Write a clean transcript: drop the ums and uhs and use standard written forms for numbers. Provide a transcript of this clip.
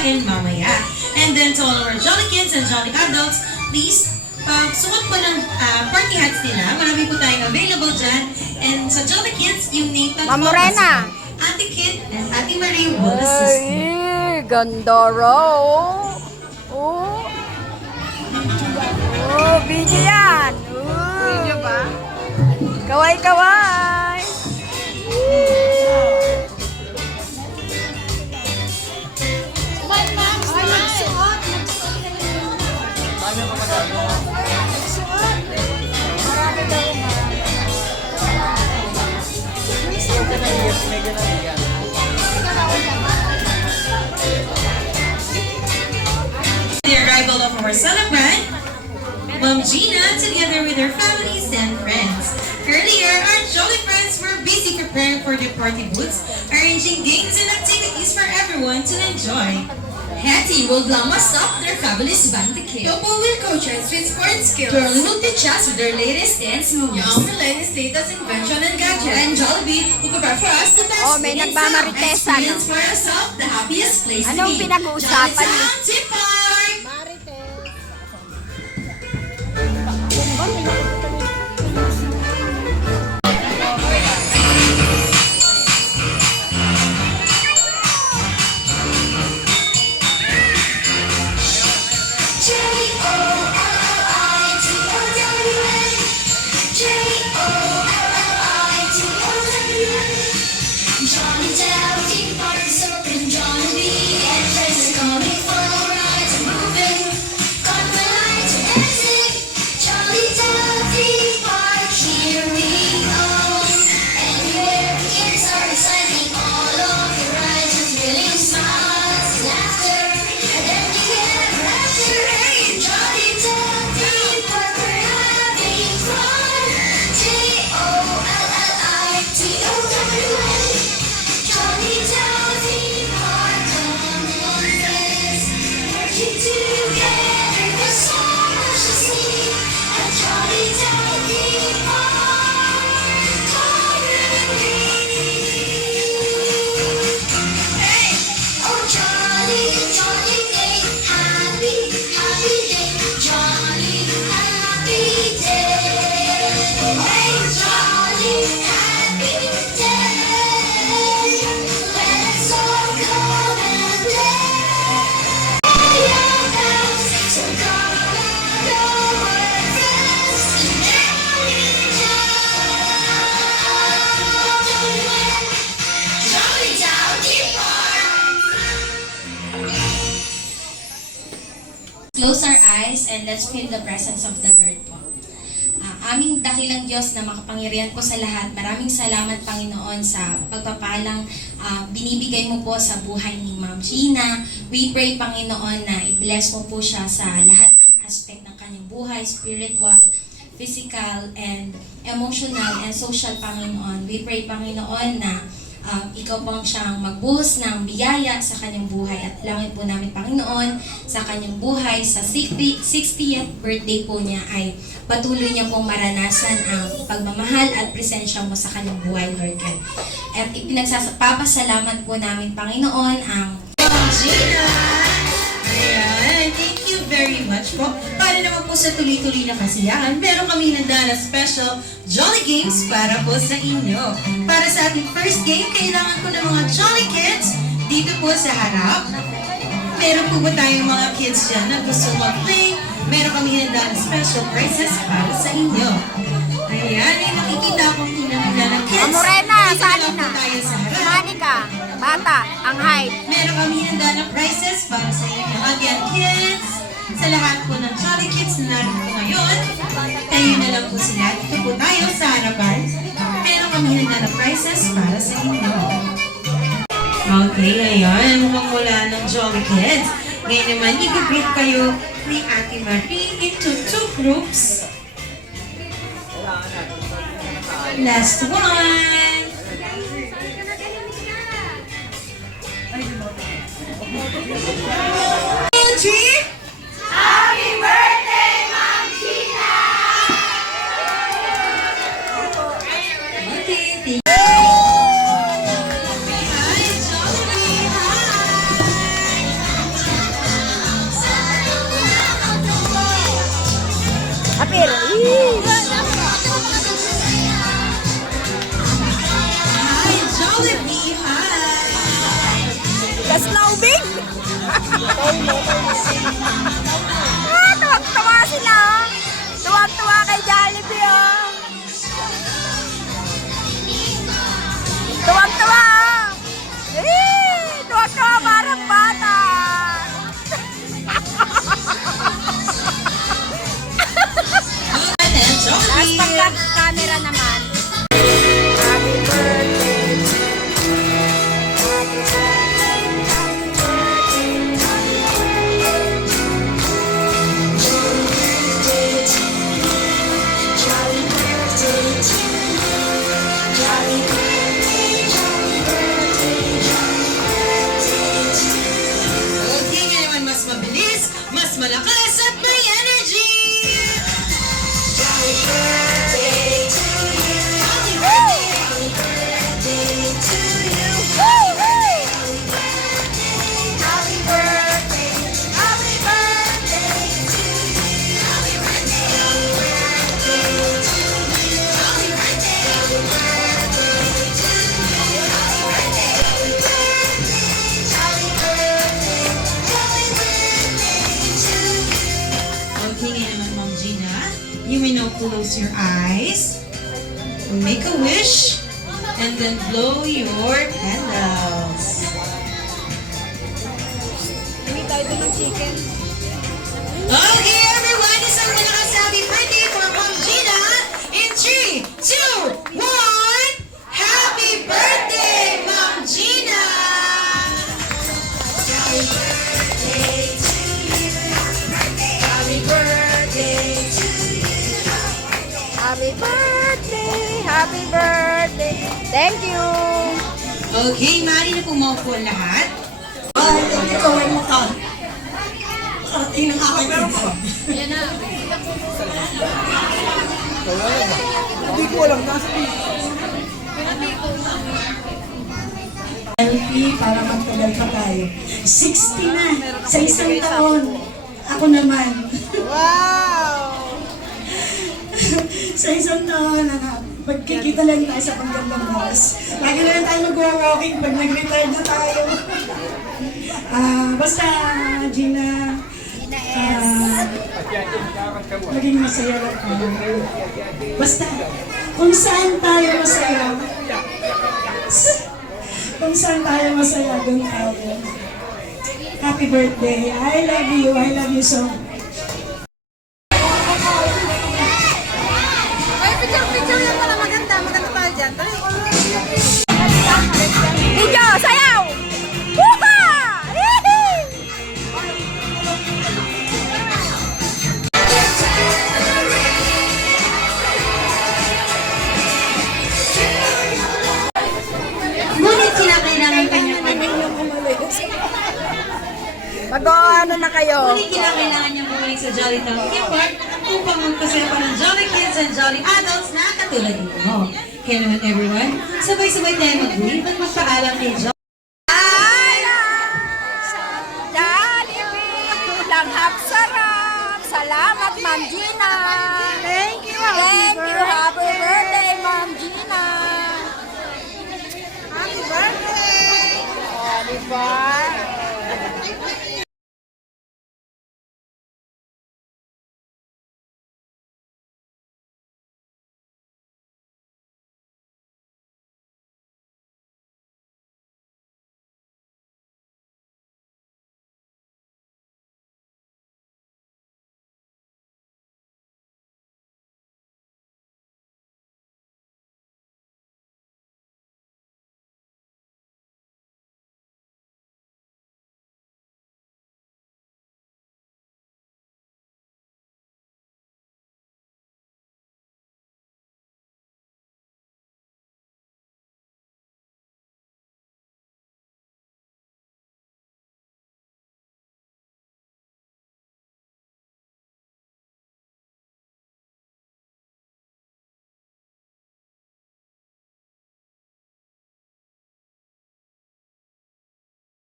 kakain mamaya. And then to all our Jolly Kids and Jolly Adults, please, suot po ng party hats nila. Marami po tayong available dyan. And sa Jolly Kids, yung name tag po Ate Kid and Ate Marie will assist you. Ay, ganda raw. Oh. Oh, video yan. Video ba? Kaway-kaway. The arrival of our celebrant, Mom Gina, together with her families and friends. Earlier, our Jolly friends were busy preparing for their party booths, arranging games and activities for everyone to enjoy. Hattie will glam us up their fabulous band the kids. Topo will coach us with sports skills. Girlie will teach us with their latest dance moves. Young will lend his latest invention and gadget. And Jollibee will prepare for us the best Oh, may nagmamarites, ano? experience for ourselves, the happiest place Anong to be. pinag-uusapan niyo? Jolly Town Tea Park! Jolly Town Tea Park is open, Jollibee and friends are coming for a ride to moving, gunfire to dancing. Jolly Town Tea Park, here we go. Anywhere kids are exciting, all of the rides are thrilling, smiles, laughter, and then you get rapture. Hey, Jolly Town Tea Park, we're having fun. Jolly Jolly Town Tea Park, come on friends, working together, there's so much to see. At Jolly Town Tea Park, come with me. Hey, oh jolly, jolly day, happy, happy day, jolly, happy day. Hey, jolly, happy day. Let's all come and play. Young bells, so come and go with friends. Jolly Town Tea Park. Close our eyes and let's feel the presence of the Lord po. Aming dakilang Diyos na makapangyarihan po sa lahat, maraming salamat Panginoon sa pagpapalang binibigay mo po sa buhay ni Ma'am Gina. We pray Panginoon na i-bless mo po siya sa lahat ng aspect ng kanyang buhay, spiritual, physical, and emotional, and social Panginoon. We pray Panginoon na ikaw pong siyang magbuhos ng biyaya sa kanyang buhay at langit po namin Panginoon sa kanyang buhay sa 60th birthday po niya ay patuloy niya pong maranasan ang pagmamahal at presensya mo sa kanyang buhay, Lord God. At ipinagsapapasalamat po namin Panginoon ang Gina! Ayan, thank you very much po. Para naman po sa tuloy-tuloy na kasiyahan, meron kami handa na special Jolly Games para po sa inyo. Para sa ating first game, kailangan ko ng mga Jolly Kids dito po sa harap. Meron po ba tayong mga kids dyan na gusto mag-play? Meron kami handa na special prizes para sa inyo. Ayan, may nakikita akong hina ng kids. Morena, Dito saan lang po na? tayo sa harap. Manika, bata, ang height. Meron kami handa na prizes para sa inyo. Again, kids, sa lahat po ng Jolly Kids na narito ngayon, tayo na lang po sila. Dito po tayo sa harapan. Meron kami handa na prizes para sa inyo. Okay, ayan. Mukhang wala ng Jolly Kids. Ngayon naman, i-group kayo ni Ate Marie into 2 groups. Last one. 2, 3. Happy birthday, Ma'am Gina! Okay, thank you. Hi, Jollibee. Hi. Taubig! Tuwag-tuwa sila. Tuwag-tuwa kay Jollibee, oh. Tuwag-tuwa. Tuwag-tuwa parang bata. And Last Jollibee. pagka-camera naman. Happy birthday. Okay, ngayon mas mabilis, mas malakas at may energy! Okay, ngayon naman, Ma'am Gina. You may now close your eyes, make a wish, and then blow your candles. Uwi tayo doon ng chicken. Okay, everyone, isang malakas happy birthday for Ma'am Gina in 3, 2, 1. Happy birthday, Ma'am Gina! Happy birthday! Happy birthday! Thank you! Okay, maaari na pumaupo ang lahat. Ay, ikaw ay mukha. Ating ng aking ito. Hindi ko alam, nasa Healthy para magtagal pa tayo. 60 na. Sa isang taon. Ako naman. Wow! Sa isang taon, pagkikita lang tayo sa pagdambang oras. Lagi na lang tayo mag-walking pag nag-retire na tayo. Basta, Gina, maging masaya lang tayo. Basta, kung saan tayo masaya, kung saan tayo masaya, doon tayo. Happy birthday. I love you. I love you so much. Ay, picture yan pala maganda. Maganda tayo dyan. Tali. Video! Sayaw! Wuha! Hihi! Ngunit kinakailangan kanya Mag-ano na kayo? Ngunit kinakailangan niya bumalik sa Jolly Town Theme Park upang magpasaya pa ng Jolly Kids and Jolly Adults na katulad nito. Kaya naman everyone, sabay-sabay tayo mag-wave at magpaalam kay Jolly. Jollibee! Langhap sarap! Salamat, Ma'am Gina! Thank you! Thank you! Happy birthday, Ma'am Gina! Happy birthday! Oh, diba?